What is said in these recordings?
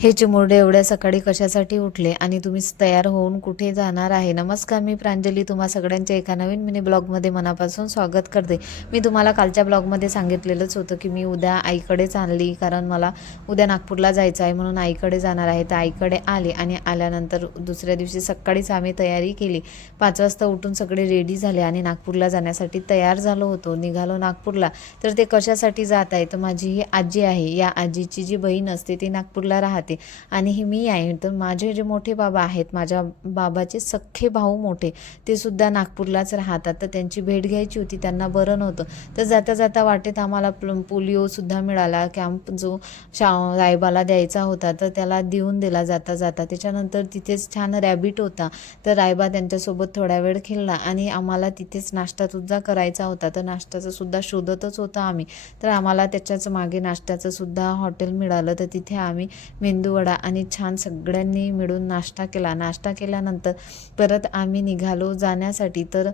हे चिमुरडे एवढ्या सकाळी कशासाठी उठले आणि तुम्ही तयार होऊन कुठे जाणार आहे? नमस्कार, मी प्रांजली तुम्हा सगळ्यांच्या एका नवीन मिनी ब्लॉगमध्ये मनापासून स्वागत करते. मी तुम्हाला कालच्या ब्लॉगमध्ये सांगितलेलंच होतं की मी उद्या आईकडे चालली, कारण मला उद्या नागपूरला जायचं आहे म्हणून आईकडे जाणार आहे. तर आईकडे आले आणि आल्यानंतर दुसऱ्या दिवशी सकाळीच आम्ही तयारी केली. 5 वाजता उठून सगळे रेडी झाले आणि नागपूरला जाण्यासाठी तयार झालो होतो. निघालो नागपूरला. तर ते कशासाठी जात आहे, तर माझी ही आजी आहे. या आजीची जी बहीण असते ती नागपूरला राहते आणि ही मी आहे. तर माझे जे मोठे बाबा आहेत, माझ्या बाबाचे सख्खे भाऊ मोठे, ते सुद्धा नागपूरलाच राहतात. तर त्यांची भेट घ्यायची होती, त्यांना बरं नव्हतं. तर जाता जाता वाटेत आम्हाला पोलिओसुद्धा मिळाला. कॅम्प जो रायबाला द्यायचा होता तर त्याला देऊन दिला जाता जाता. त्याच्यानंतर तिथेच छान रॅबिट होता, तर रायबा त्यांच्यासोबत थोडा वेळ खेळला आणि आम्हाला तिथेच नाश्तासुद्धा करायचा होता. तर नाश्त्याचं सुद्धा शोधतच होतं आम्ही. तर आम्हाला त्याच्याच मागे नाश्त्याचं सुद्धा हॉटेल मिळालं. तर तिथे आम्ही मेंदूवडा आणि छान सगळ्यांनी मिळून नाश्ता केला. नाश्ता केल्यानंतर परत आम्ही निघालो जाण्यासाठी. तर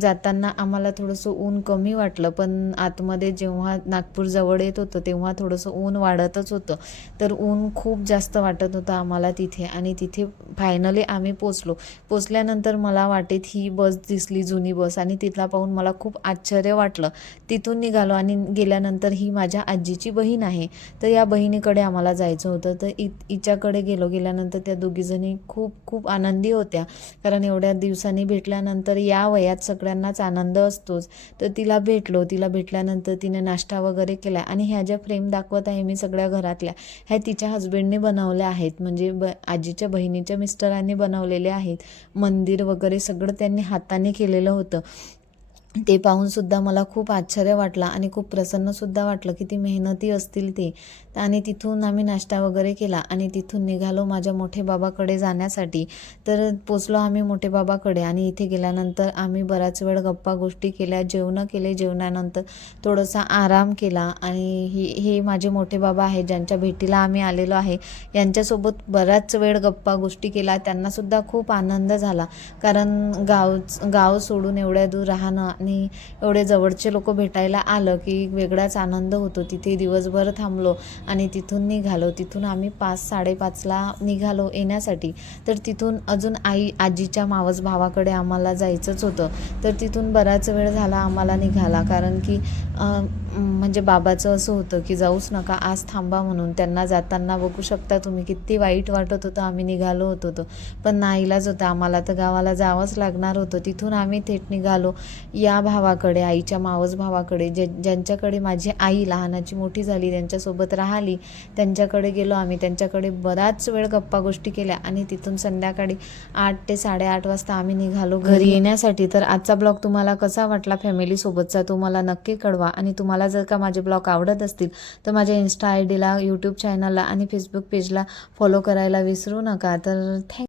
जाताना आम्हाला थोडंसं ऊन कमी वाटलं, पण आतमध्ये जेव्हा नागपूर जवळ येत होतं तेव्हा थोडंसं ऊन वाढतच होतं. तर ऊन खूप जास्त वाटत होतं आम्हाला तिथे. आणि तिथे फायनली आम्ही पोचल्यानंतर मला वाटेत ही बस दिसली, जुनी बस, आणि तिथला पाहून मला खूप आश्चर्य वाटलं. तिथून निघालो आणि गेल्यानंतर ही माझ्या आजीची बहीण आहे. तर या बहिणीकडे आम्हाला जायचं होतं. तर हिच्याकडे गेल्यानंतर त्या दोघीजणी खूप खूप आनंदी होत्या, कारण एवढ्या दिवसांनी भेटल्यानंतर या वयात सगळ्यांनाच आनंद असतोच. तर तिला भेटल्यानंतर तिने नाश्ता वगैरे केला. आणि ह्या ज्या फ्रेम दाखवत आहे मी सगळ्या घरातल्या, ह्या तिच्या हजबंडने बनवल्या आहेत, म्हणजे आजीच्या बहिणीच्या मिस्टरांनी बनवलेले आहेत. मंदिर वगैरे सगळं त्यांनी हाताने केलेलं होतं. ते पाहूनसुद्धा मला खूप आश्चर्य वाटलं आणि खूप प्रसन्नसुद्धा वाटलं, किती मेहनती असतील ते. आणि तिथून आम्ही नाश्ता वगैरे केला आणि तिथून निघालो माझ्या मोठे बाबाकडे जाण्यासाठी. तर पोचलो आम्ही मोठे बाबाकडे आणि इथे गेल्यानंतर आम्ही बराच वेळ गप्पा गोष्टी केल्या, जेवणं केले. जेवणानंतर थोडासा आराम केला. आणि हे माझे मोठे बाबा आहेत, ज्यांच्या भेटीला आम्ही आलेलो आहे, यांच्यासोबत बराच वेळ गप्पा गोष्टी केला. त्यांनासुद्धा खूप आनंद झाला, कारण गाव सोडून एवढ्या दूर राहणं आणि एवढे जवळचे लोक भेटायला आलं की वेगळाच आनंद होतो. तिथे दिवसभर थांबलो आणि तिथून निघालो. तिथून आम्ही 5-5:30ला निघालो येण्यासाठी. तर तिथून अजून आजीच्या मावस भावाकडे आम्हाला जायचंच होतं. तर तिथून बराच वेळ झाला आम्हाला निघाला, कारण की म्हणजे बाबाचं असं होतं की जाऊच नका, आज थांबा म्हणून. त्यांना जाताना बघू शकता तुम्ही किती वाईट वाटत होतं. आम्ही निघालो होतो पण नाईलाज होता, आम्हाला तर गावाला जावंच लागणार होतं. तिथून आम्ही थेट निघालो या भावाकडे, आईच्या मावस भावाकडे, ज्यांच्याकडे माझी आई लहानाची मोठी झाली, त्यांच्यासोबत राहिली. त्यांच्याकडे गेलो आम्ही. त्यांच्याकडे बराच वेळ गप्पा गोष्टी केल्या आणि तिथून संध्याकाळी 8 ते 8:30 वाजता आम्ही निघालो घरी येण्यासाठी. तर आजचा ब्लॉग तुम्हाला कसा वाटला फॅमिलीसोबतचा, तो मला नक्की कळवा. आणि तुम्हाला जर का माझे ब्लॉग आवडत असतील तर माझ्या इंस्टा ID ला, यूट्यूब चॅनलला आणि फेसबुक पेजला फॉलो करायला विसरू नका. तर थँक्यू.